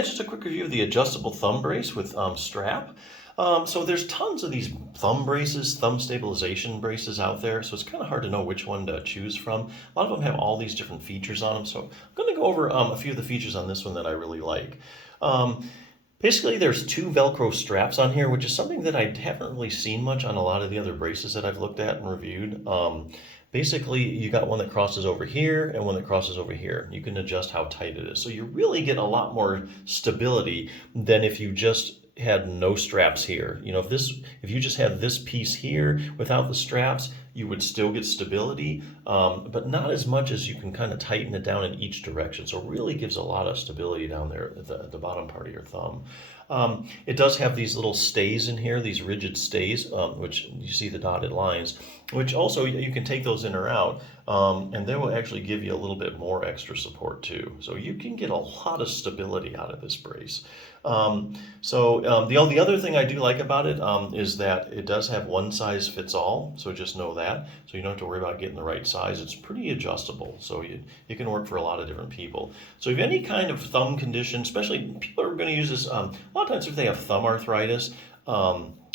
Yeah, just a quick review of the adjustable thumb brace with strap. So there's tons of these thumb braces, thumb stabilization braces out there, so it's kind of hard to know which one to choose from. A lot of them have all these different features on them, so I'm going to go over a few of the features on this one that I really like. Basically, there's two Velcro straps on here, which is something that I haven't really seen much on a lot of the other braces that I've looked at and reviewed. Basically, you got one that crosses over here and one that crosses over here. You can adjust how tight it is. So you really get a lot more stability than if you just had no straps here. You know, if you just had this piece here without the straps, you would still get stability, but not as much as you can kind of tighten it down in each direction. So it really gives a lot of stability down there at the bottom part of your thumb. It does have these little stays in here, these rigid stays, which you see the dotted lines, which also you can take those in or out, and they will actually give you a little bit more extra support too. So you can get a lot of stability out of this brace. The other thing I do like about it is that it does have one size fits all, so just know that. So you don't have to worry about getting the right size. It's pretty adjustable, so it can work for a lot of different people. So if you have any kind of thumb condition, especially people are going to use this, a lot of times if they have thumb arthritis,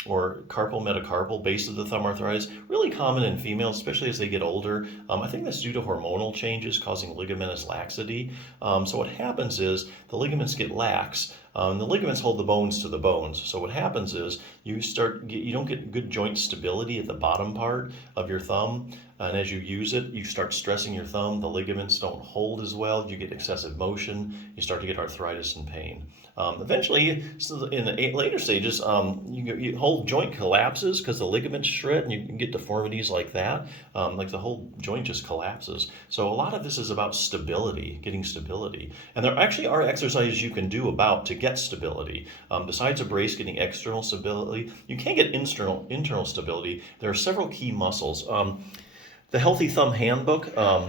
or carpal metacarpal base of the thumb arthritis, really common in females, especially as they get older. I think that's due to hormonal changes causing ligamentous laxity. So what happens is the ligaments get lax, and the ligaments hold the bones to the bones. So what happens is you don't get good joint stability at the bottom part of your thumb, and as you use it, you start stressing your thumb. The ligaments don't hold as well. You get excessive motion. You start to get arthritis and pain. Eventually, in the later stages, your whole joint collapses because the ligaments shred, and you can get deformities like that. Like the whole joint just collapses. So a lot of this is about stability, getting stability. And there actually are exercises you can do to get stability. Besides a brace getting external stability, you can get internal stability. There are several key muscles. The Healthy Thumb Handbook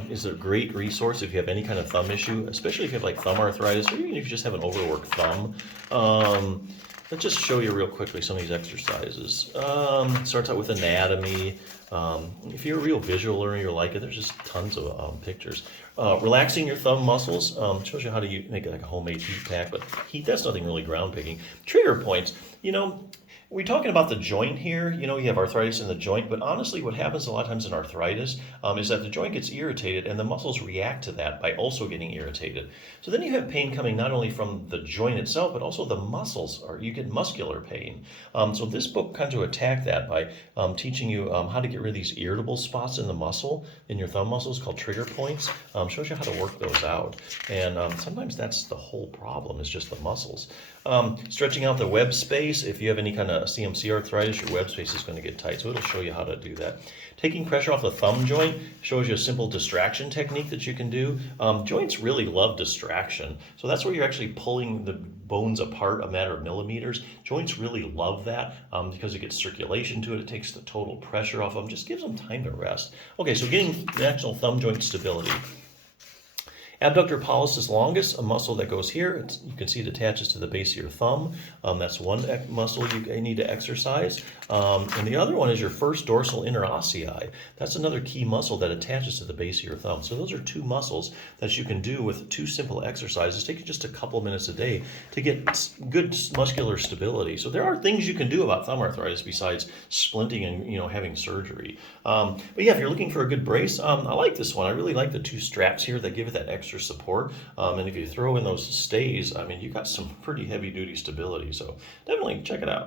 is a great resource if you have any kind of thumb issue, especially if you have like thumb arthritis, or even if you just have an overworked thumb. Let's just show you real quickly some of these exercises. It starts out with anatomy. If you're a real visual learner, you'll like it. There's just tons of pictures. Relaxing your thumb muscles shows you how to make like a homemade heat pack, but that's nothing really groundbreaking. Trigger points. We're talking about the joint here. You have arthritis in the joint, but honestly what happens a lot of times in arthritis is that the joint gets irritated and the muscles react to that by also getting irritated. So then you have pain coming not only from the joint itself, but also the muscles, or you get muscular pain. So this book kind of attack that by teaching you how to get rid of these irritable spots in the muscle, in your thumb muscles, called trigger points. Shows you how to work those out. And sometimes that's the whole problem, is just the muscles. Stretching out the web space. If you have any kind of CMC arthritis, your web space is going to get tight, so it'll show you how to do that. Taking pressure off the thumb joint shows you a simple distraction technique that you can do. Joints really love distraction, so that's where you're actually pulling the bones apart a matter of millimeters. Joints really love that because it gets circulation to it. It takes the total pressure off them, just gives them time to rest. Okay, so getting the actual thumb joint stability. Abductor pollicis longus, a muscle that goes here. You can see it attaches to the base of your thumb. That's one muscle you need to exercise. And the other one is your first dorsal interossei. That's another key muscle that attaches to the base of your thumb. So those are two muscles that you can do with two simple exercises. Take just a couple minutes a day to get good muscular stability. So there are things you can do about thumb arthritis besides splinting and having surgery. But yeah, if you're looking for a good brace, I like this one. I really like the two straps here that give it that extra support, and if you throw in those stays, you got some pretty heavy duty stability, so definitely check it out.